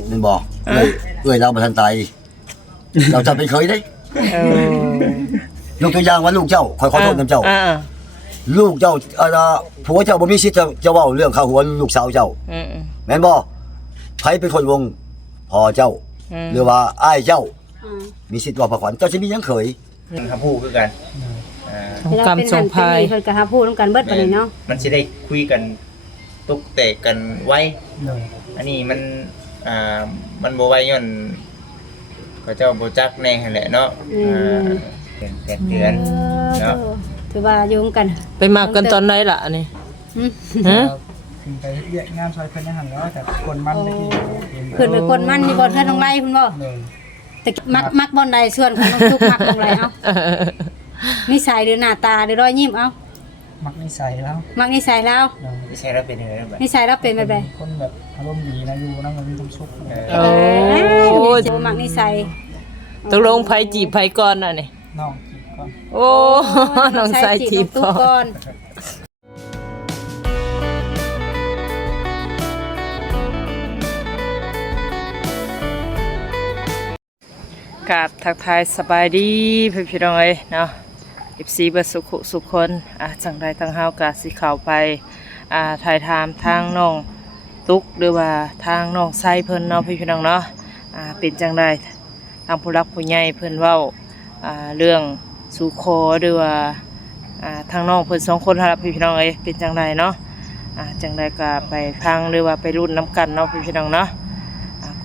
ฮ็ดแม่นบ่เอ้ยเราบ่ทันตายเราจะเป็นเคยได้ยกตัวอย่างว่าลูกเจ้าขอโทษนำเจ้าลูกเจ้าผัวเจ้าบ่มีสิทธิ์จะเว้าเรื่องข้าหัวลูกสาวเจ้าแม่นบ่ไผเป็นคนวงพ่อเจ้าหรือว่าอ้ายเจ้ามีสิทธิ์ว่าพระขวัญเจ้าสิมีหยังเคยคำพูดคือกันกรรมสงพายเพิ่นก็หาพูดนำกันเบิดบัดนี้เนาะมันสิได้คุยกันตกแตกกันไว้อันนี้มันบ่ไว้ย้อนเขาเจ้าบ่จักแน่หั่นแหละเนาะเป็นเดือนเนาะถือว่าอยู่กันไปมากันตอนไหนล่ะนี่ฮะถึงไปเรียกงานซอยเพิ่นหั่นแล้วแต่คนมันตะกี้เพิ่นเป็นคนมันนี่บ่เพิ่นต้องไล่เพิ่นบ่แต่มักบ่ได้ส่วนของน้องทุกมักตรงไรเอ้านิสัยหรือหน้าตาหรือรอยยิ้มเอ้ามักนิสัยแล้วมักนิสัยแล้วนิสัยเราเป็นยังไงบ้างนิสัยเราเป็นแบบใดคนแบบอารมณ์ดีนะอยู่นำมันมีความสุขโอ้ยมักนิสัยตกลงไผจีบไผก่อนน่ะนี่น้องจีบก่อนโอ้น้องชายจีบก่อนกราบทักทายสบายดีพี่น้องเอ้ยเนาะ FC เบิดสุขคนจังใดทางเฮากะสิเข้าไปถ่ายถามทางน้องตุ๊กหรือว่าทางน้องไส้เพิ่นเนาะพี่น้องเนาะเป็นจังใดทางผู้รักผู้ใหญ่เพิ่นเว้าเรื่องสู่ขอหรือว่าทางน้องเพิ่น2คนหาพี่น้องเอ้ยเป็นจังใดเนาะจังใดก็ไปฟังหรือว่าไปรุ่นน้ำกันเนาะพี่น้องเนาะ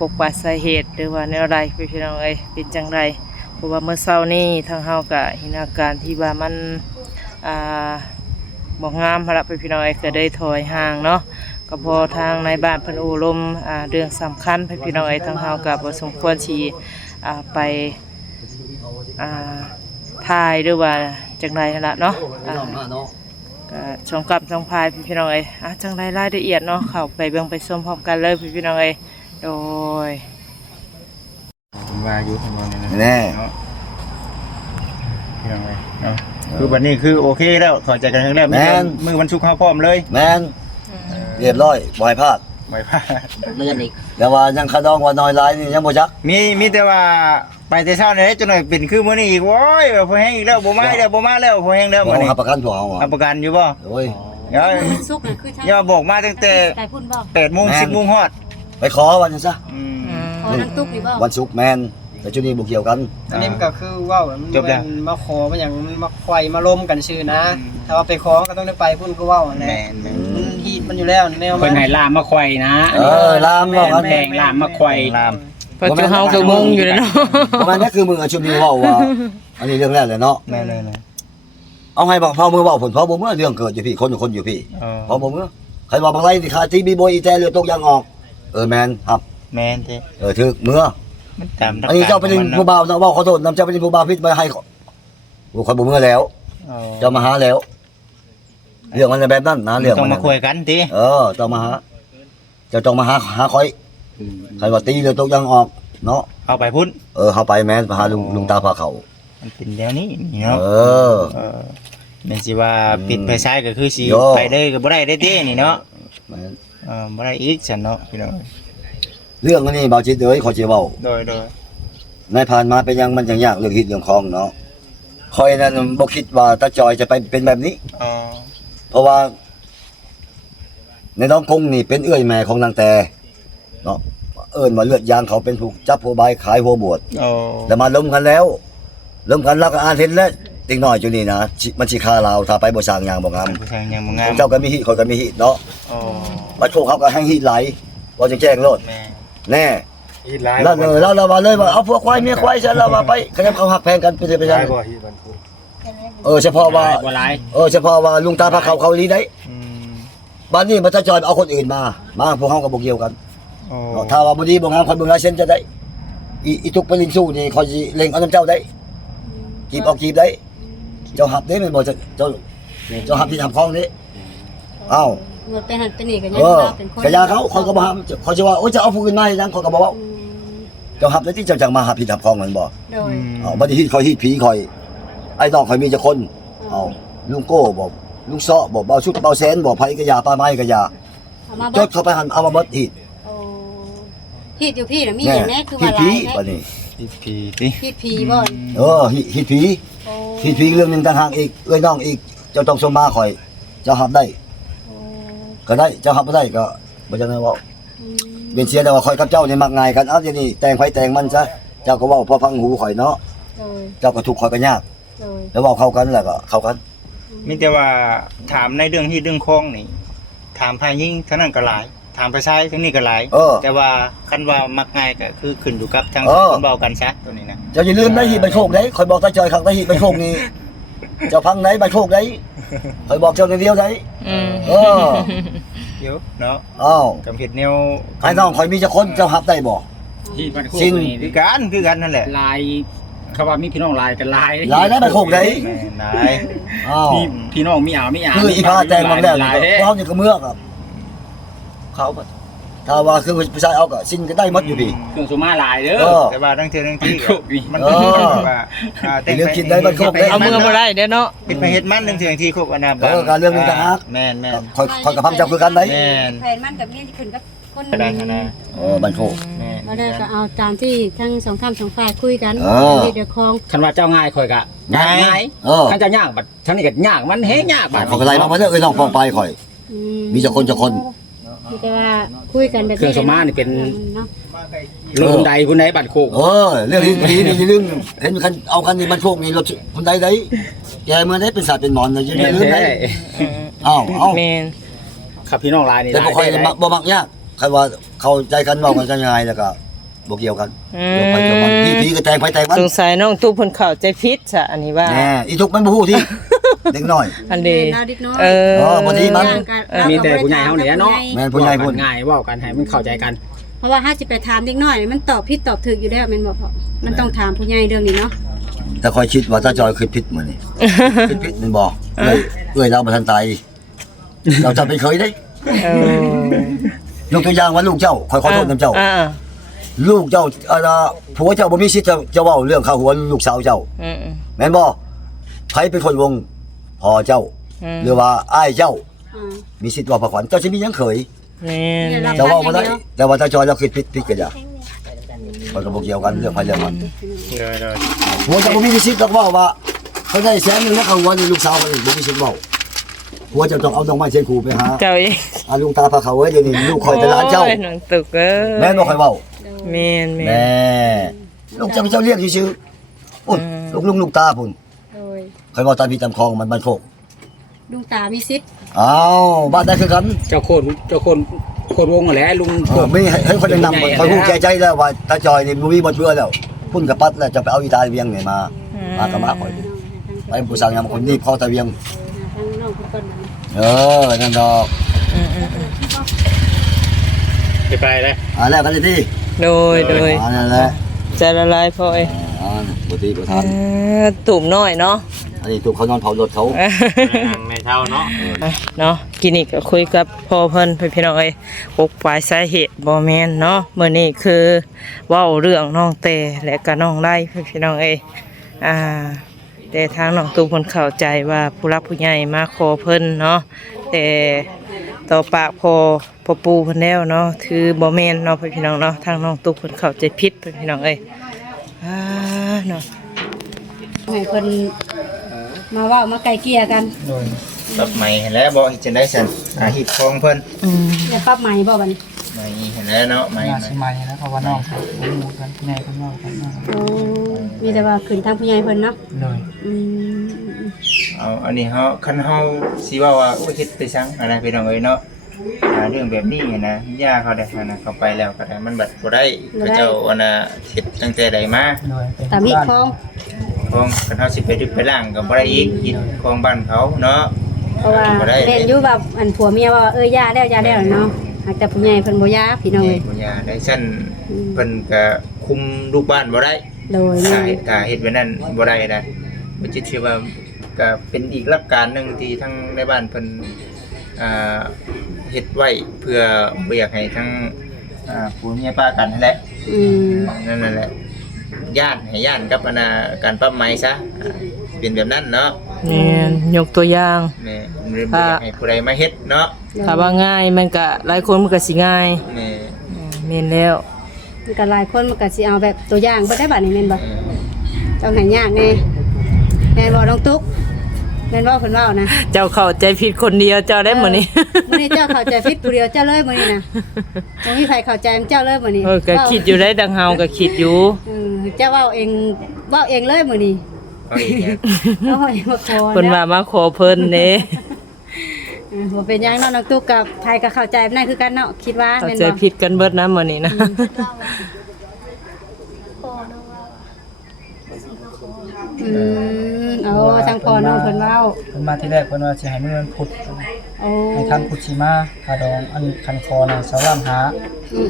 กบว่าสาเหตุหรือว่าแนวใดพี่น้องเอ้ยเป็นจังใดเพราะว่าเมื่อเช้านี้ทางเฮาก็เห็นอาการที่ว่ามันบ่งามละพี่น้องเอ้ยก็ได้ถอยห่างเนาะก็พอทางในบ้านเพิ่นอบรมเรื่องสำคัญพี่น้องเอ้ยทางเฮาก็บ่สมควรสิไปถ่ายหรือว่าจังใดนั่นล่ะเนาะก็ชมกับช่องพายพี่น้องเอ้ยจังใดรายละเอียดเนาะเข้าไปเบิ่งไปชมพร้อมกันเลยพี่น้องเอ้ยโดยมาอยู่ทั้งวันนี้แน่พี่น้องเลยเนาะคือวันนี้คือโอเคแล้วถอดใจกันครั้งแรกมือวันศุกร์เข้าพร้อมเลยแม่นเรียบร้อยบ่ให้พลาดไม่พลาดเลื่อนอีกแต่ว่ายังคาดองว่าน้อยหลายนี่ยังบ่จักมีแต่ว่าไปแต่เช้านี่จนหน่อยเป็นคือมื้อนี้อีกโว้ยพอแห้งอีกแล้วบ่มาแล้วพอแห้งแล้วมื้อนี้ประกันพวกเฮารับประกันอยู่บ่โอ้ยสุกน่ะคืออย่าบอกมาตั้งแต่8:00 น 10:00 นฮอดไปขอวันนั้นซะขอทั้งตุ๊กนี่บ่วันศุกร์แม่นแต่จุดนี้บ่เกี่ยวกันอันนี้มันก็คือว้าวมันมาขอมันหยังมาไขว่มาล้มกันซื่อนะถ้าว่าไปขอก็ต้องได้ไปพุ่นก็ว้าวนั่นแหละฮีตมันอยู่แล้วแนวมันเพิ่นให้ลามมาไขว่นะลามว่าแพงลามมาไขว่เพราะเฮาก็งงอยู่เนาะประมาณนั้นคือมึงชุดนี้เว้าว่าอันนี้เรื่องแรกเลยเนาะแม่นเอาให้บอกพอมือเว้าผลพอบ่มื้อเรื่องเกิดอยู่พี่คนอยู่พี่พอบ่มื้อใครว่าบางไรสิขาตีบีโบอีแจเรือตกยางออกแม่นครับแม่นติถึกมื้อมันตามอันนี้เจ้าเป็นผู้บ่าวเนาะเว้าขอโทษนำเจ้าเป็นผู้บ่าวพิษมาให้คนบ่มื้อแล้วเจ้ามาหาแล้วเรื่องมันแบบนั้นนะเรื่องต้องมาคุยกันติต้องมาหาเจ้าต้องมาหาค่อยใครว่าตีเรือตกยางออกเนาะเอาไปพุ่นเข้าไปแม่นพาลุงตาพาเขามันเป็นแล้วนี้เนาะแม่นสิว่าปิดไปซ้ายก็คือสิไปเลยก็บ่ได้เด้นี่เนาะบ่ได้อีกซั่นเนาะพี่น้องเรื่องนี้เบาจิตเอ้ยขอสิเว้าโดยในผ่านมาเป็นยังมันจังยากเรื่องฮิตเรื่องคองเนาะคอยนั้นบ่คิดว่าตาจอยจะไปเป็นแบบนี้เพราะว่าในน้องคงนี่เป็นเอื้อยแม่ของนางแต่เนาะว่าเลือดยางเขาเป็นผู้จับหัวใบขายหัวบวชแล้วมาล้มกันแล้วก็อ่านเห็นแล้วติงน้อยจุนี่นะมันสิฆ่าเราถ้าไปบ่สร้างยางบ่งามเจ้าก็มีฮิข่อยก็มีฮิเนาะบัดโคเขาก็ให้ฮิไหลว่าจะแจ้งโลดแน่แล้วเราว่าเลยว่าเอาพวกควายเมียควายซะเราว่าไปคะแนนเขาหักแพงกันไปซั่นเฉพาะว่าเฉพาะว่าลุงตาพาเขาลีได้บ้านนี้มันจะจอยเอาคนอื่นมาพวกเฮาก็บ่เกี่ยวกันถ้าว่าบ่ดีบ่งามคนเบิ่งลายเส้นจะได้อีทุกปริญสู้นี่เขาสิเล็งเอาน้ำเจ้าได้กีบเอากีบได้เจ้าหับได้แม่นบ่เจ้าหับที่ทำคลองนี้อ้าวไปหันไปนี่ก็ยังว่าเป็นคนกะยาเขาก็บ่ห้ามเขาสิว่าโอ้จะเอาผู้อื่นมาจังเขาก็บ่เว้าเจ้าหับได้ที่เจ้าจังมาหับที่ทำคลองนั่นบ่บ่ได้ฮิตคอยฮิตผีคอยไอ้น้องคอยมีจักคนลุงโก้บ่ลุงซ้อบ่เบาชุดเบาแสนบ่ไผกะยาป้าไม้กะยาจดเข้าไปหันเอามาหมดฮิต ฮิตอยู่พี่น่ะมีอย่างแน่คือว่าหลา ผี ย ป่ะนี่ พี่ผีติ ฮิตผีบ่ ฮิตผีฮิตผีเรื่องหนึงต่างหากอีกเอ้ยน้องอีกเจ้าต้องสมมาข่อยเจ้าหับได้ก็ได้เจ้าหับบ่ได้ก็บ่จังได๋เว้าเป็นเสียแต่ว่าข่อยกับเจ้านี่มักง่ายกันเอาเดี๋ยวนี้แต่งไผแต่งมันซะเจ้าก็เว้าพอฟังหูข่อยเนาะ โดย เจ้าก็ทุกข์ข่อยก็ยาก โดย แล้วเว้าเข้ากันแล้วก็เข้ากัน มีแต่ว่าถามในเรื่องที่เรื่องคล้องนี่ถามพายิ่งเท่านั้นก็หลาย ถามภาษาทั้งนี้ก็หลายแต่ว่าคันว่ามักง่ายก็คือขึ้นอยู่กับทางคนเบากันซะตัวนี้นะ เจ้าอย่าลืมได้หิบันโชคได้ข่อยบอกตาจอยครั้งได้หิบันโชคนี่เจ้าพังไหนบันโชคได้ข่อยบอกเจ้าเดียวได้ เออ เดี๋ยวเนาะ อ้าว กำเห็ดแนว ไอ้น้องข่อยมีเจ้าคนเจ้าหับได้บ่ ที่บ้านโคก สิ้น นี่ คือกันนั่นแหละ ลายเขาว่ามีพี่น้องลายกันลาย หลายได้บันโชคได้ แม่นาย อ้าว มีพี่น้องมีอาคืออีพาแต่งมาแล้วนี่ ลาย ก็ แท้ เพราะนี่ก็เมือกครับเขาบ่ถ้าว่าคือผู้ชายเอาก็สิ้นก็ได้หมดอยู่พี่ เครื่องสุมาลายเด้อ เออ แต่ว่าทั้งเทื่อทั้งที่ โชคดี มัน เออ ว่าแต่ เรื่องกินได้บันโชคได้ เอามือบ่ได้เด้อเนาะ เป็นไปเฮ็ดมันทั้งเทื่อทั้งที่ครบอนา การเรื่องนี้ต่างหาก แม่นแม่น ข่อยกับพังเจ้าคือกันได้ แม่น แผนมันกับนี่ขึ้นกับคน กระดานนะ บันโชค แม่น มาได้ก็เอาตามที่ทั้งสองข้ามสองฝ่ายคุยกัน เออ ที่เดี๋ยวคลอง คันว่าเจ้าง่ายข่อยกะง่าย เออ คันเจ้ายากบัดทั้งนี้ก็ยากมันแฮงยากบัด ข่อยก็ไล่มาบ่ได้เอ้ยน้องปองไปข่อย มีเจ้าคน มีแต่ว่าคุยกันแบบ เครื่องสุมานี่เป็น เนาะ รถใดผู้ใดบัดโคก เออเรื่องนี้นี่อย่าลืมเห็นคันเอาคันนี้บันโชคนี่รถคนใดได้แกเมื่อได้เป็นศาสตร์เป็นหมอนอย่าลืมได้อ้าว แม่น ครับพี่น้องลายนี่ แต่บ่ค่อยบ่มักยากใครว่าเข้าใจกันเว้ากันง่ายแล้วก็บ่เกี่ยวกันเดี๋ยวไปเกี่ยวกันพี่ก็แต่งไปแต่งมัน สงสัยน้องตุ๊เพิ่นเข้าใจผิดซะอันนี้ว่า แน่อีทุกมันบ่ฮู้ที่เด็กน้อย อันนี้ เราเด็กน้อย เออ บ่ดีมัน มีแต่ผู้ใหญ่เฮานี่เนาะ แม่นผู้ใหญ่พุ่น ง่ายเว้ากันให้มันเข้าใจกัน เพราะว่าถ้าจะไปถามเด็กน้อยมันตอบผิดตอบถูกอยู่แล้วแม่นบ่พ่อมันต้องถามผู้ใหญ่เรื่องนี้เนาะ แต่คอยคิดว่าถ้าจอยคือผิดมื้อนี้ผิดมันบ่เอ้ยเราบ่ทันตายเราจะเป็นเคยได้ เออย กตัวอย่างว่าลูกเจ้าขอโทษนํเจ้า อ่า ลูกเจ้าผัวเจ้าบ่มีสิทธิ์จะเว้าเรื่องข้าวหัวลูกสาวเจ้า อืม แม่นบ่ไผเป็นคนวงพ่อเจ้า หรือว่าอ้ายเจ้า อ่า มีสิทธิ์ว่าผักขวัญเจ้าสิมีหยังเคย แม่น จะเว้าบ่ได้แต่ว่าถ้าจอยเราคิดผิดก็อย่ามันก็บ่เกี่ยวกันเรื่องไผเรื่องมัน เด้อ ผัวเจ้าบ่มีสิทธิ์ต้องเว้าว่าเขาได้แสนนึงแล้วข้าวหัวนี่ลูกสาวเขานี่บ่มีสิทธิ์เว้าผัวเจ้าต้องเอาดอกไม้เทียนคู่ไปหา เจ้าเอง ลุงตาพาเขาเอ้ยเดี๋ยวนี้ลูกคอยแต่หลานเจ้า โอ้ยน้องตุกเอ้ย แม่นบ่คอยเว้า แม่น แม่ลูกเจ้าเรียกชื่อๆโอ้ยลูกตาพุ่น โดย คอยเว้าตามพี่ตามคลองมันบ้านโคก ลุงตามีสิทธิ์ อ้าวบ้านได้คือกัน เจ้าโคนวงนั่นแหละลุงโคก มีให้คนแนะนำคอยฮู้แก่ใจแล้วว่าตาจอยนี่บ่มีบ่เชื่อแล้วพุ่นกับปัดแล้วจะไปเอาอีตาเวียงนี่มากับมาคอยไปผู้สร้างงามคนนี้พ่อตาเวียง ทางน้องทุกคนนะ นั่นดอก ไปเลย แล้วกันเลยที่ โดย นั่นแหละ ใจละลายพ่อเอ้ย บ่ทีบ่ทัน ตุ่มน้อยเนาะ อันนี้ถูกเขานอนเผารถเขา ไม่เท่าเนาะ เนาะกินนี่ก็คุยกับพ่อเพิ่นพี่น้องเอ้ยปกปลายสาเหตุบ่แม่นเนาะมื้อนี้คือเว้าเรื่องน้องเตและก็น้องไล่พี่น้องเอ้ยแต่ทางน้องตูเพิ่นเข้าใจว่าผู้รักผู้ใหญ่มาขอเพิ่นเนาะแต่ต่อปากพ่อปูเพิ่นแล้วเนาะคือบ่แม่นเนาะพี่น้องเนาะทางน้องตูเพิ่นเข้าใจผิดพี่น้องเอ้ยเนาะ ให้เพิ่นมาเว้ามาไกลเกลี่ยกัน ปรับใหม่เห็นแล้วบ่เฮ็ดจังได๋ซั่นฮิตคล้องเพิ่น จะปรับใหม่บ่บัดนี้ ใหม่เห็นแล้วเนาะใหม่ มาสิใหม่แล้วเพราะว่าน้องเขาหมู่กันใหญ่กันน้องกันน้อง โอ้มีแต่ว่าขึ้นทางผู้ใหญ่เพิ่นเนาะ เลย อืม เอาอันนี้คันเฮาสิว่าโอ้ยเฮ็ดไปซังอะไรพี่น้องเอ้ยเนาะเรื่องแบบนี้นะย่าเขาได้เขาไปแล้วก็ได้มันบัดบ่ได้เขาเจ้าเฮ็ดตั้งแต่ใดมา เลย ตามมีคลอง ของกันเฮาสิไปดึกไปล้างก็บ่ได้อีกกินของบ้านเขาเนาะ เพราะว่า บ่ได้ แม่นอยู่แบบอันผัวเมียว่าย่าแล้วเนาะหากแต่ผู้ใหญ่เพิ่นบ่ย่าพี่น้องเอ้ย บ่ยาได้ซั่นเพิ่นก็คุมลูกบ้านบ่ได้ โดยแม่ ถ้าเฮ็ดไว้นั่นบ่ได้นะบ่จิตชื่อว่าก็เป็นอีกหลักการหนึงที่ทั้งในบ้านเพิ่นเฮ็ดไว้เพื่อบ่อยากให้ทั้งผู้เมียป้ากันนั่นแหละ อืม นั่นแหละย่านให้ย่านกับการปรับไม้ซะเป็นแบบนั้นเนาะ แม่นยกตัวอย่าง แม่บ่อยากให้ผู้ใดมาเฮ็ดเนาะ ถ้าว่าง่ายมันก็หลายคนมันก็สิง่าย แม่ แม่นแล้ว มันก็หลายคนมันก็สิเอาแบบตัวอย่างบ่ได้บัดนี้แม่นบ่ต้องให้ยากแน่แม่นบ่น้องตุ๊กแม่นบ่เพิ่นเว้านะ เจ้าเข้าใจผิดคนเดียวเจ้าได้มื้อนี้ มื้อนี้เจ้าเข้าใจผิดผู้เดียวเจ้าเลยมื้อนี้นะบ่มีใครเข้าใจเจ้าเลยมื้อนี้ ก็คิดอยู่ได้ดังเฮาก็คิดอยู่ เจ้าเว้าเองเลยมื้อนี้ เอาอีกเนี่ย เอาให้มาขอ เพิ่นว่ามาขอเพิ่นเด้ บ่เป็นหยังเนาะน้องตุ๊กกับไผก็เข้าใจนั่นคือกันเนาะคิดว่า เข้า แม่น ใจ บ่ ผิดกันเบิดนะมื้อนี้นะ เอาทางพ่อน้องเพิ่นเว้า เพิ่นมาที่แรกเพิ่นว่าสิให้มื้อวันพุธ โอ้ ให้ทางพุทธิมาคาดองอันคันคอน่ะสาวามหา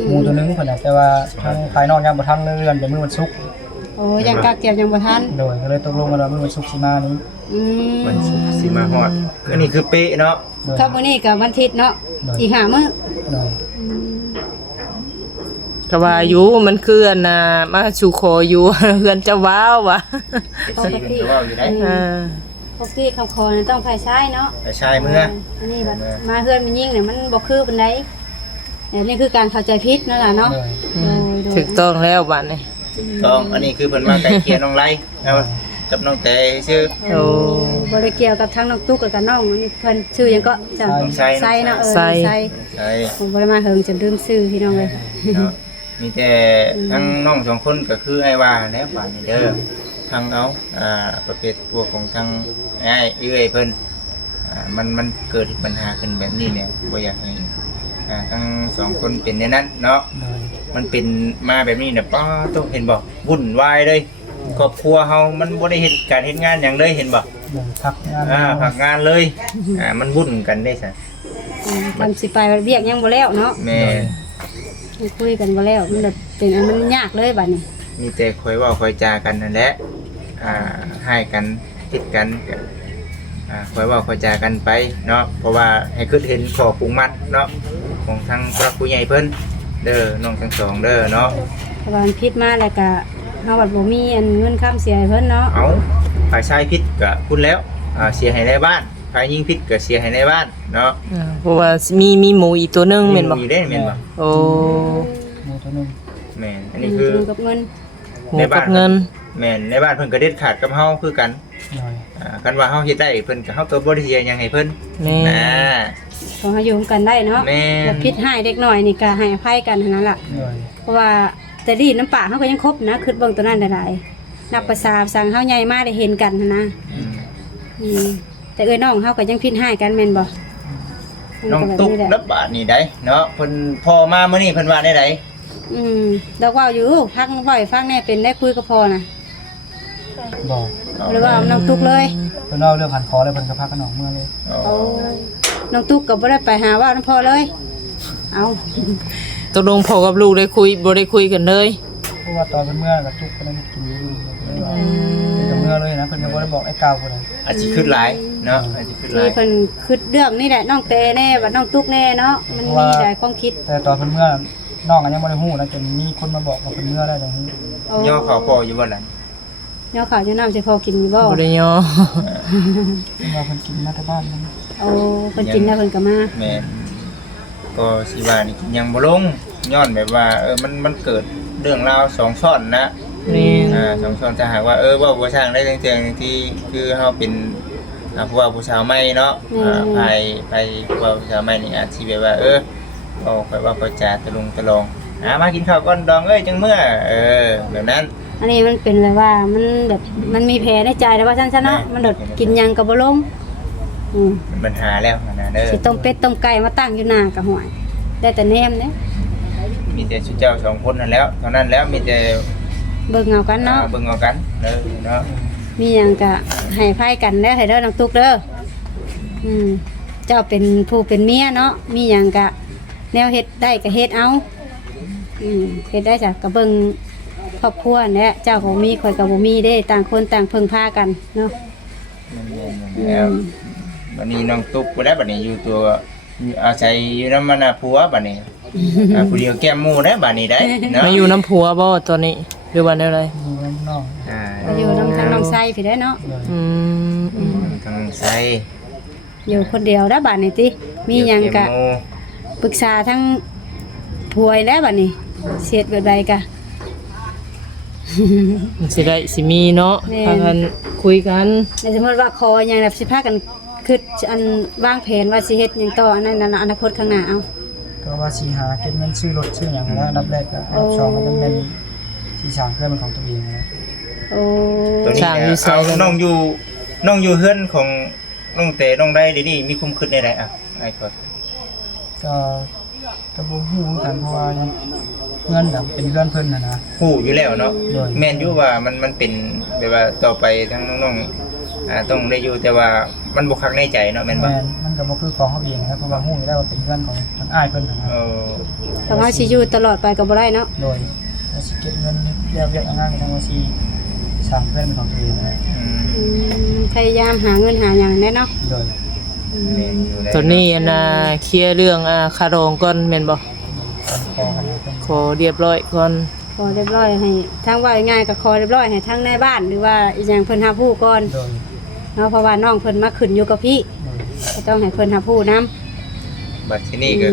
หมูตัวหนึงเพิ่นน่ะแต่ว่าทางภายนอกยังบ่ทันเลื่อนไปมื้อวันศุกร์ โอ้ยังกะเก็บยังบ่ทัน โดยก็เลยตกลงกันว่ามื้อวันศุกร์สิมานี้ มันสิมาฮอดอันนี้คือเป๊ะเนาะ โดย ครับมื้อนี้ก็วันอาทิตย์เนาะอีก5มื้อ โดย ก็ว่าอยู่มันคืออันน่ะมาสู่ขออยู่ เฮือนเจ้าว้าวว่ะ เป็นสิ่งที่ว่าอยู่ได้ ปกติคำขอนี่ต้องไผใช้เนาะ แต่ชายเมื่อ อันนี้บัดมาเฮือนมันยิ่งเนี่ยมันบ่คือปานใดแต่นี่คือการเข้าใจผิดนั่นล่ะเนาะ โดย ถูกต้องแล้วบัดนี้ ต้องอันนี้คือเพิ่นมาไกลเกลี่ยน้องไล่เอากับน้องแต่ชื่อ โอ้ บ่ได้เกี่ยวกับทั้งน้องตุ๊กกับน้องอันนี้เพิ่นชื่อหยังก็จ้ะไซเนาะไซ ใช่ ผมบ่ได้มาเฮิงจนลืมชื่อพี่น้องเลย เนาะมีแต่ทั้งน้องสองคนก็คือไอ้ว่าแล้วบาดนี้เด้อทางเอาประเภทพวกของทางไอ้เอื้อยเพิ่นมันเกิดปัญหาขึ้นแบบนี้เนี่ยบ่อยากให้ทั้งสองคนเป็นในนั้นเนาะ โดย มันเป็นมาแบบนี้เนี่ยป้าต้องเห็นบ่วุ่นวายเลยครอบครัวเฮามันบ่ได้เฮ็ดการเฮ็ดงานหยังเลยเห็นบ่ โดยพักงาน ผักงานเลยมันวุ่นกันได้ซะ มันสิไปเรียกยังบ่แล้วเนาะ แม่ คุยกันบ่แล้วมันเป็นอันมันยากเลยบัดนี้ มีแต่คอยเว้าคอยจากันนั่นแหละให้กันคิดกันก็คอยเว้าคอยจากันไปเนาะเพราะว่าให้คิดเห็นข้อปรุงมัดเนาะของทางพระผู้ใหญ่เพิ่นเด้อน้องทั้งสองเด้อเนาะ เพราะว่ามันผิดมาแล้วก็เฮาบัดบ่มีอันเงินค้ำเสียให้เพิ่นเนาะ เอาฝ่ายชายผิดก็คุณแล้วเสียให้ในบ้านฝ่ายหญิงผิดก็เสียให้ในบ้านเนาะ เพราะว่ามีหมูอีกตัวหนึงแม่นบ่ มีได้แม่นบ่ โอ้ หมูตัวหนึง แม่นอันนี้คือ กับเงิน หมูกับเงิน แม่นในบ้านเพิ่นก็เด็ดขาดกับเฮาคือกัน โดย กันว่าเฮาเฮ็ดได้เพิ่นก็เฮาก็บ่ได้เสียหยังให้เพิ่น แม่ นะ ของเฮาอยู่ร่วมกันได้เนาะ แม่น แต่ผิดให้เด็กน้อยนี่ก็ให้อภัยกันเท่านั้นล่ะ โดย เพราะว่าแต่ดีน้ำปากเขาก็ยังครบนะคือเบิ่งตัวนั้นได้หลายนับภาษาสั่งเฮาใหญ่มาได้เห็นกันนะ อืม แต่เอ้ยน้องเฮาก็ยังพิดให้กันแม่นบ่ น้องตุ๊กรับบาทนี่ได้เนาะเพิ่นพอมามื้อนี้เพิ่นว่าได้ได ดอกว่าอยู่พักบ่อยฟังแน่เป็นได้คุยกับพ่อน่ะ บอก หรือว่าเอาน้องตุ๊กเลย เพิ่นเอาเรื่องขันคอเลยเพิ่นก็พากันออกเมื่อเลย อ๋อ น้องตุ๊กก็บ่ได้ไปหาว่าน้ำพ่อเลยเอา ตกลงพ่อกับลูกได้คุยบ่ได้คุยกันเลย เพราะว่าตอนเพิ่นเมื่อกับทุกคนได้กินอยู่เลยว่าเพิ่นก็เมื่อเลยนะเพิ่นก็บ่ได้บอกไอ้กาวคนนั้น อาจสิขึ้นหลายเนาะอาจสิขึ้นห ที่ ลาย เพิ่นคิดเรื่องนี่แหละน้องเตแน่ว่าน้องตุ๊กแน่เนาะมันมีหลายความคิด แต่ตอนเพิ่นเมื่อน้องก็ยังบ่ได้ฮู้นะจนมีคนมาบอกว่าเพิ่นเมื่อได้จังซี่ ย่อเขาพออยู่บ่ล่ะ ย่อข้าวย่อน้ำสิพอกินอยู่บ่ บ่ได้ยอ เพิ่นว่าเพิ่นกินมาแต่บ้านนั่น เอาเพิ่นกินแล้วเพิ่นก็มา แม่นก็สิว่านี่ยังบ่ลงย้อนแบบว่ามันเกิดเรื่องราวสองซ้อนนะ นี่ สองซ้อนถ้าหากว่าเว่าบ่ช่างได้จังๆที่คือเฮาเป็นผู้ว่าผู้สาวใหม่เนาะไปผู้ว่าผู้สาวใหม่นี่อาจสิแบบว่าเอาค่อยว่าค่อยจาตะลงตะลองมากินข้าวก่อนดองเอ้ยจังเมื่อแบบนั้น อันนี้มันเป็นแบบว่ามันแบบมันมีแผลในใจแล้วว่าซั่นๆเนาะมันโดดกินหยังก็บ่ลงมันปัญหาแล้วนะเด้อ สิต้มเป็ดต้มไก่มาตั้งอยู่หน้าก็ห่วยได้แต่แนมเด้ มีแต่ชุดเจ้าสองคนนั่นแล้วเท่านั้นแล้วมีแต่ เบิ่งเอากันเนาะ เบิ่งเอากันเนาะ มีหยังก็ให้ไผกันแล้วให้เด้อน้องตุ๊กเด้อเจ้าเป็นผู้เป็นเมียเนาะมีหยังก็แนวเฮ็ดได้ก็เฮ็ดเอาเฮ็ดได้จ้ะก็เบิ่งครอบครัวแหละเจ้าก็มีข่อยก็บ่มีเด้ต่างคนต่างพึ่งพากันเนาะ แล้ววันนี้น้องตุ๊กบ่ได้บัดนี้อยู่ตัวอาศัยอยู่นำมันผัวบัดนี้ผู้เดียวแก้มหมู่ได้บัดนี้ได้เนาะ มาอยู่น้ำผัวบ่ตอนนี้หรือว่าแนวใด อยู่กับน้อง ก็อยู่นำทางน้องไส้พี่ได้เนาะ อืม ทางไส อยู่คนเดียวได้บัดนี้ติมีหยังก็ปรึกษาทั้งผัวแล้วบัดนี้ เสียดแบบใดกะ มันสิได้สิมีเนาะ แม่น พากันคุยกัน แต่สมมติว่าคออย่างแบบสิพากันคืออันวางแผนว่าสิเฮ็ดหยังต่ออันนั้นอนาคตข้างหน้าเอา ก็ว่าสิหาเก็บเงินซื้อรถซื้อหยังแล้วอันดับแรกก็อันดับสองก็เป็นสิสร้างเพื่อนเป็นของตัวเองนะ โอ้ ตัวนี้เนี่ยเอาน้องอยู่เฮือนของน้องเตน้องได้เดี๋ยวนี้มีคุ้มขึ้นได้ไรอ่ะไอ้ก่อน ก็บ่ฮู้กันเพราะว่าเงินแบบเป็นเพื่อนเพิ่นนะ ฮู้อยู่แล้วเนาะ โดย แม่นอยู่ว่ามันเป็นแบบว่าต่อไปทั้งน้องๆต้องได้อยู่แต่ว่ามันบ่คักในใจเนาะแม่นบ่ แม่นมันก็บ่คือของเขาเองนะครับเพราะว่าฮู้อยู่แล้วว่าเป็นเพื่อนของทางอ้ายเพิ่นนะ เออ ถ้าว่าสิอยู่ตลอดไปก็บ่ได้เนาะ โดยว่าสิเก็บเงินเรียบงานทั้งว่าสิสร้างเพื่อนเป็นของตัวเองนะ อืม พยายามหาเงินหาหยังแน่เนาะ โดย แม่นอยู่แล้ว ตอนนี้อันน่ะเคลียร์เรื่องคารองก่อนแม่นบ่ ขอกันเพิ่น ขอเรียบร้อยก่อน ขอเรียบร้อยให้ทางว่าง่ายๆก็ขอเรียบร้อยให้ทางในบ้านหรือว่าอีหยังเพิ่นหาผู้ก่อน โดย เนาะเพราะว่าน้องเพิ่นมาขึ้นอยู่กับพี่ก็ต้องให้เพิ่นหาผู้นํ บัดที่นี่ก็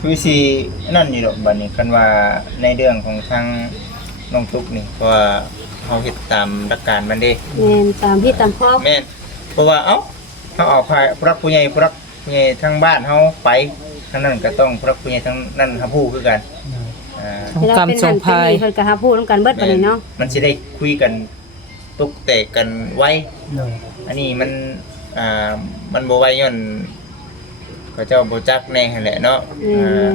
คือสินั่นอยู่ดอกบัดนี้คันว่าในเรื่องของทางน้องทุกนี่เพราะว่าเฮาเฮ็ดตามหลักการมันเด้ แม่นตามพี่ตามพ่อ แม่นเพราะว่าเอ้าเฮาเอาผู้รักผู้ใหญ่ทางบ้านเฮาไปทางนั้นก็ต้องผู้รักผู้ใหญ่ทางนั้นหาผู้คือกันอ่า ต้องกำส่งภาย เพิ่นก็หาผู้นํกันเบิดบัดนี้เนาะ มันสิได้คุยกันตกแตกกันไว้ โดย อันนี้มันบ่ไว้ย้อนเขาเจ้าบ่จักแน่หั่นแหละเนาะา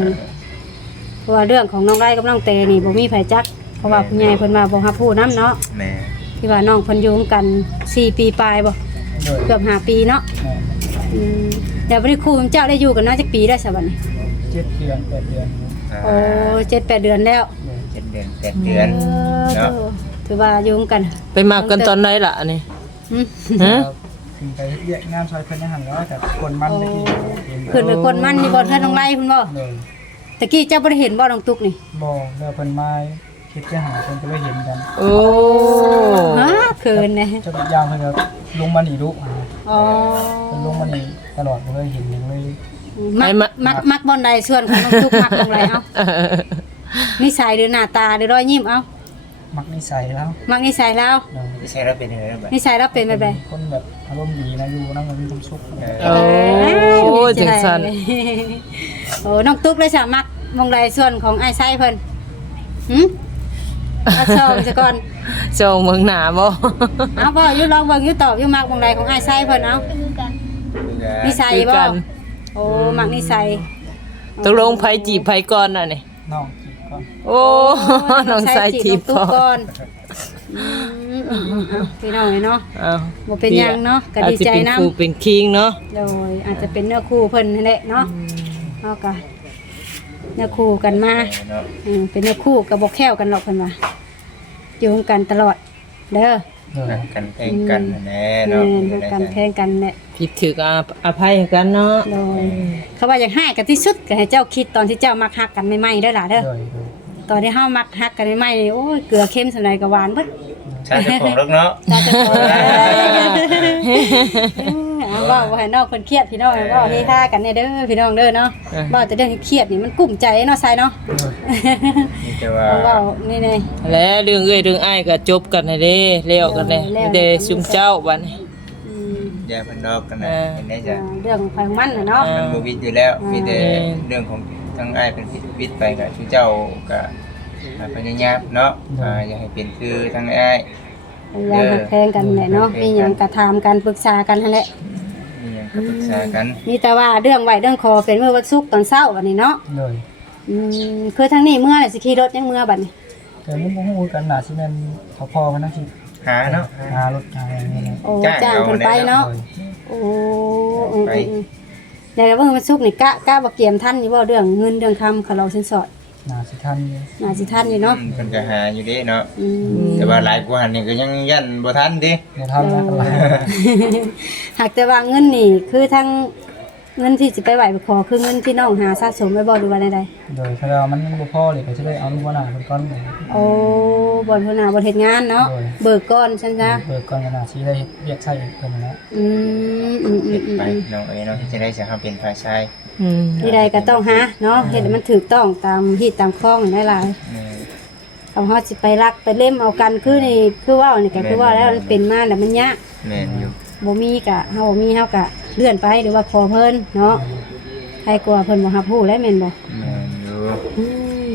เพราะว่าเรื่องของน้องไร่กับน้องเตนี่บ่มีไผจักเพราะว่าผู้ใหญ่เพิ่นว่าบ่หาผู้นํเนาะ แหม่ ที่ว่าน้องเพิ่นอยู่กัน4ปีปลายบ่ โดย เกือบ5ปีเนาะ แม่ แต่บ่ได้ครูเจ้าได้อยู่กันน่าจะปีได้ซะบัดนี้ 7 เดือน 8 เดือน โอ้7-8 เดือนแล้ว 7 เดือน8 เดือน เนาะ ถือว่าอยู่กัน ไปมากันตอนไหนล่ะอันนี้ อืม ฮะ ถึงไปเรียกงานซอยเพิ่นยังหันแล้วแต่คนมันตะกี้ ขึ้นไปคนมันนี่บ่เทื่อน้องไร่พุ่นบ่ เลย ตะกี้เจ้าบ่ได้เห็นบ่น้องตุ๊กนี่ บ่แล้วเพิ่นมาคิดจะหาเพิ่นก็เลยเห็นกัน โอ้ ฮะเขินแน่ เจ้าบิ๊กยามเพิ่นก็ลงมานี่ดุ อ๋อ เพิ่นลงมานี่ตลอดบ่เคยเห็นเลย มักบ่อนใดส่วนของน้องตุ๊กมักตรงไหนเอ้านิสัยหรือหน้าตาหรือรอยยิ้มเอ้า มักนิสัยแล้ว มักนิสัยแล้ว ไม่ใช่แล้วเป็นยังไงแล้วบัด นิสัยเราเป็นแบบใด คนแบบอารมณ์ดีนะอยู่นั่งมีความสุข โอ้จังซั่น โอ้น้องตุ๊กเลยสามักมองใดส่วนของอ้ายไส้เพิ่นหึเอาซองซะก่อน จองเมืองหนาบ่ เอาบ่อยู่ลองเบิ่งอยู่ตอบอยู่มักมองใดของอ้ายไส้เพิ่นเอานิสัยบ่โอ้มักนิสัย ตกลงไผจีบไผก่อนน่ะนี่ น้องจีบก่อน โอ้น้องสายจีบ น้องตุ๊ก ก่ ก่ อ อน นเอาพี่น้องเนาะ อ้าว บ่เป็นหยังเนาะก็ดีใจ อาจสิเป็น นำ ครูเป็นคิงเนาะ โดยอาจจะเป็นเนื้อคู่เพิ่นนั่นแหละเนาะเฮาก็เนื้อคู่กันมา เนาะ เป็นเนื้อคู่ก็บ่แค้วกันหรอกเพิ่นว่าอยู่ร่วมกันตลอดเด้อ รักกันแทงกันแน่ แม่ เนาะ นรักกันแทงกันแหละ ผิดถืออภัยให้กันเนาะ โดยเขาว่าอยากให้กันที่สุดก็ให้เจ้าคิดตอนที่เจ้ามักฮักกันใหม่ๆเด้อล่ะเด้อ เลย ตอนที่เฮามักฮักกันใหม่ๆนี่โอ้ยเกลือเค็มสำใดก็หวานเบิด ชาติเจ้าของรักเนาะ ตาจะขอเอาว่าบ่ให้น้องเพิ่นเครียดพี่น้องเว้าเฮฮากันแน่เด้อพี่น้องเด้อเนาะว่าแต่เรื่องเครียดนี่มันกุ้มใจเนาะไสเนาะ มีแต่ว่า เว้านี่ และเรื่องเอ้ยเรื่องอ้ายก็จบกันให้เด้แล้วกันเลยไม่ได้ซุมเจ้าบัดนี้ อืม อย่าเพิ่นนอกกันนะเห็นได้จ้ะ เรื่องไฟของมันน่ะเนาะ มันบ่วิดอยู่แล้วมีแต่เรื่องของทั้งอ้ายเป็นวิดไปกับชื่อเจ้าก็พยายามเนาะอย่าให้เป็นคือทั้งอ้าย พยายามหักแพงกันแหละเนาะมีหยังก็ถามกันปรึกษากันนั่นแหละ มีหยังก็ปรึกษากัน มีแต่ว่าเรื่องไหวเรื่องคอเป็นมื้อวันศุกร์ตอนเช้าบัดนี้เนาะ เลย คือทางนี้เมื่อน่ะสิขี่รถยังเมื่อบัดนี้ แต่นี่บ่ฮู้กันน่ะสิแม่นเขาพอมันนะสิ หาเนาะ หารถหาอะไรนี่นะ โอ้จ้างเพิ่นไปเนาะ เลย โอ้เดี๋ยวเบิ่งวันศุกร์นี่กะบ่เกียมทันอยู่บ่เรื่องเงินเรื่องคำเขาเราสินสอด น่าสิทันอยู่ น่าสิทันอยู่เนาะ เพิ่นก็หาอยู่เด้เนาะ อืม แต่ว่าหลายกว่าหันนี่ก็ยังยันบ่ทันติ บ่ทันนะกันหลาย หากแต่ว่าเงินนี่คือทั้ง เงินที่สิไปไหวไปขอคือเงินที่น้องหาสะสมไว้บ่หรือว่าใด โดยถ้ามันบ่พอเลยก็จะได้เอาลูกหน้าเพิ่นก่อน ๆโอ้บ่หัวหน้าบ่เฮ็ดงานเนาะเบิกก่อนซั่นซะ เบิกก่อนหน้าสิได้เรียกใช้เพิ่นนะ อืม ไปน้องเอ้ยเนาะที่จะได้จะทำเป็นฝ่ายชาย ที่ใดก็ต้องหาเนาะเฮ็ดให้มันถูกต้องตามที่ตามข้องนั่นล่ะ เอาเฮาสิไปรักไปเล่มเอากันคือนี่คือว่านี่ก็คือว่าแล้วมันเป็นมาแล้วมันยาก แม่นอยู่ บ่มีก็เฮาบ่มีเฮาก็เลื่อนไปหรือว่าขอเพิ่นเนาะใครกลัวเพิ่นบ่รับรู้แล้วแม่นบ่ แม่นอยู่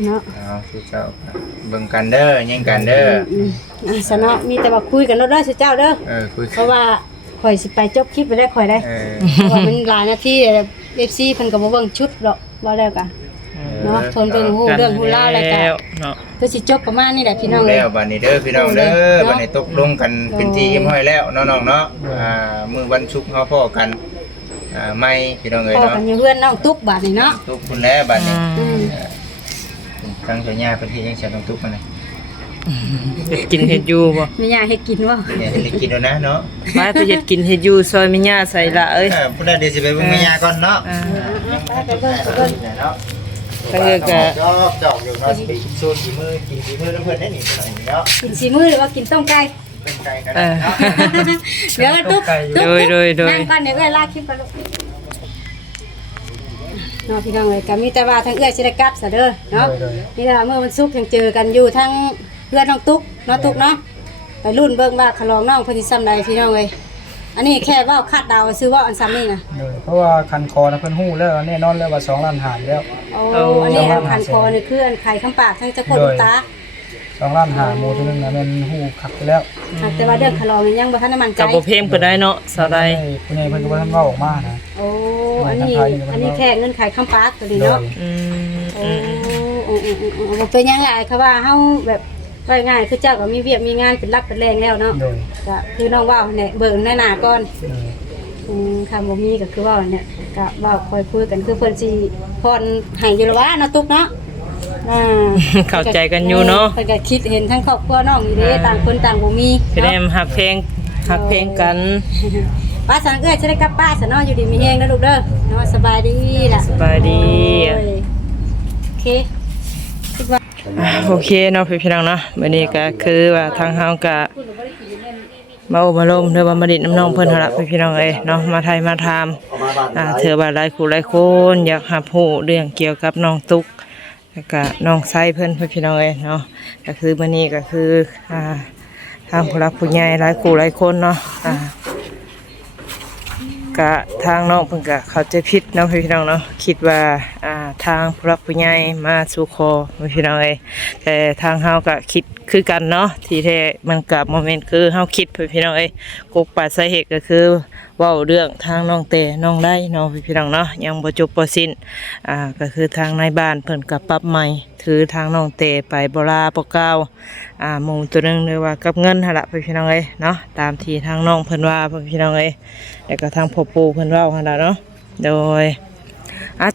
เนาะ เอาคือเจ้าเบิ่งกันเด้อยังกันเด้อ อ่ะซะเนาะมีแต่ว่าคุยกันเนาะเด้อสิเจ้าเด้อ คุย เพราะว่าข่อยสิไปจบคลิปไปได้ข่อยได้เพราะว่ามันหลายนาทีแล้ว FC เพิ่นก็บ่เบิ่งชุดหรอกบ่แล้วก็เนาะทนเบิ่งฮู้เรื่องฮู้ราวแล้วก็ เนาะ คือสิจบประมาณนี้แหละพี่น้อง แล้วบัดนี้เด้อพี่น้องเด้อบัดนี้ตกลงกันเป็นที่เรียบร้อยแล้วน้องๆเนาะมื้อวันศุกร์เฮาพ้อกันไม่พี่น้องเอ้ย พอ เนาะ กันอยู่เพื่อนน้องตุ๊กบาดนี่เนาะ ทุกคนแล้วบัดนี้ อืม ทั้งเจ้าย่าเป็นที่ยังเสียต้องทุกข์มันนะ เฮ็ดกินเฮ็ดอยู่บ่ มียาให้กินบ่ เนี่ยให้กินแล้วนะเนาะ ไปไปเฮ็ดกินเฮ็ดอยู่ซอยแม่ย่าใส่ละเอ้ย พุ่นน่ะเดี๋ยวสิไปเบิ่งแม่ย่าก่อนเนาะ ไปเบิ่งไปเบิ่ง เนาะ ไปเอ้ยก็ จอกอยู่เนาะไปกินโซนฝีมือกินฝีมือแล้วเพิ่นได้นี่เพิ่นเนาะ กินสีมือหรือว่ากินต้มไก่ เป็นไก่กันเนาะ เดี๋ยวตุ๊กตุ๊ก โดย นั่งก่อนเดี๋ยวเอ้ยลากคลิปไปลูกเนาะพี่น้องเอ้ยก็มีแต่ว่าทั้งเอ้ยสิได้กลับซะเด้อเนาะนี่ล่ะเมื่อวันศุกร์ยังเจอกันอยู่ทั้งเพื่อนน้องตุ๊กเนาะตุ๊กเนาะไปรุ่นเบิ่งว่าขลองน้องเพิ่นสิซ้ำใดพี่น้องเอ้ยอันนี้แค่เว้าคาดเดาซื้อว่าอันซ้ำนี่นะ เพราะว่าคันคอนะเพิ่นฮู้แล้วแน่นอนแล้วว่า2ล้านหาแล้ว โอ้อันนี้อันคันคอนี่คืออันไข่ข้างปากทั้งจะกดลูกตา 2ล้านหาหมู่ตัวนึงน่ะแม่นฮู้คักไปแล้ว แต่ว่าเรื่องขลองนี่ยังบ่ทันได้มั่นใจ กับบ่เพลงเพิ่นได้เนาะสาใด ผู้ใหญ่เพิ่นก็บ่ทันเว้าออกมานะ โอ้อันนี้แค่เงินไขข้ามปากตัวนี้เนาะ อืม โอ้บ่เป็นยังไงค่ะว่าเฮาแบบว่าง่ายคือเจ้าก็มีเวียกมีงานเป็นรักเป็นแรงแล้วเนาะ โดย ก็คือน้องว่าเนี่ยเบิ่งหน้าก่อนคำบ่มีก็คือว่าเนี่ยก็ว่าคอยคุยกันคือเพิ่นสิพรให้อยู่แล้วว่าเนาะตุ๊กเนาะเข้าใจกันอยู่เนาะ เพิ่นก็คิดเห็นทั้งครอบครัวน้องอยู่เด้ต่างคนต่างบ่มี คือได้ฮักเพลงกัน ป้าสังเอ้ยจะได้กลับป้าซะเนาะอยู่ดีมีแฮงนะลูกเด้อเนาะสบายดีล่ะ สบายดี โอเค โอเคเนาะพี่น้องเนาะวันนี้ก็คือว่าทางเฮาก็มาอบมาลมเด้อว่ามาดิดน้ำน้องเพิ่นหั่นล่ะพี่น้องเอ้ยเนาะมาไทยมาถามเถือว่าหลายคู่หลายคนอยากรับรู้เรื่องเกี่ยวกับน้องตุ๊กแล้วก็น้องไส้เพิ่นพี่น้องเอ้ยเนาะก็คือมื้อนี้ก็คือทางผู้หลักผู้ใหญ่หลายคู่หลายคนเนาะก็ทางน้องเพิ่นก็เข้าใจผิดเนาะพี่น้องเนาะคิดว่าทางผู้หลักผู้ใหญ่มาสู่คอพี่น้องเอ้ยแต่ทางเฮาก็คิดคือกันเนาะที่แท้มันก็บ่แม่นคือเฮาคิดพี่น้องเอ้ยกกปาดสาเหตุก็คือเว้าเรื่องทางน้องเตน้องได้เนาะพี่น้องเนาะยังบ่จบบ่สิ้นก็คือทางในบ้านเพิ่นก็ปรับใหม่ถือทางน้องเตไปบ่ลาบ่กล่าวหมู่ตัวนึงเลยว่ากับเงินหั่นล่ะพี่น้องเอ้ยเนาะตามที่ทางน้องเพิ่นว่าพี่น้องเอ้ยแล้วก็ทางพ่อปู่เพิ่นเว้าหั่นล่ะเนาะโดย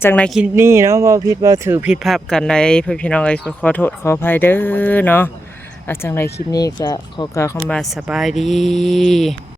จังได๋คลิปนี้เนาะบ่ผิดบ่ถือผิดภาพกันใดพี่น้องเอ้ยก็ขอโทษขออภัยเด้อเนาะจังได๋คลิปนี้ก็ขอกล่าวคำว่าสบายดี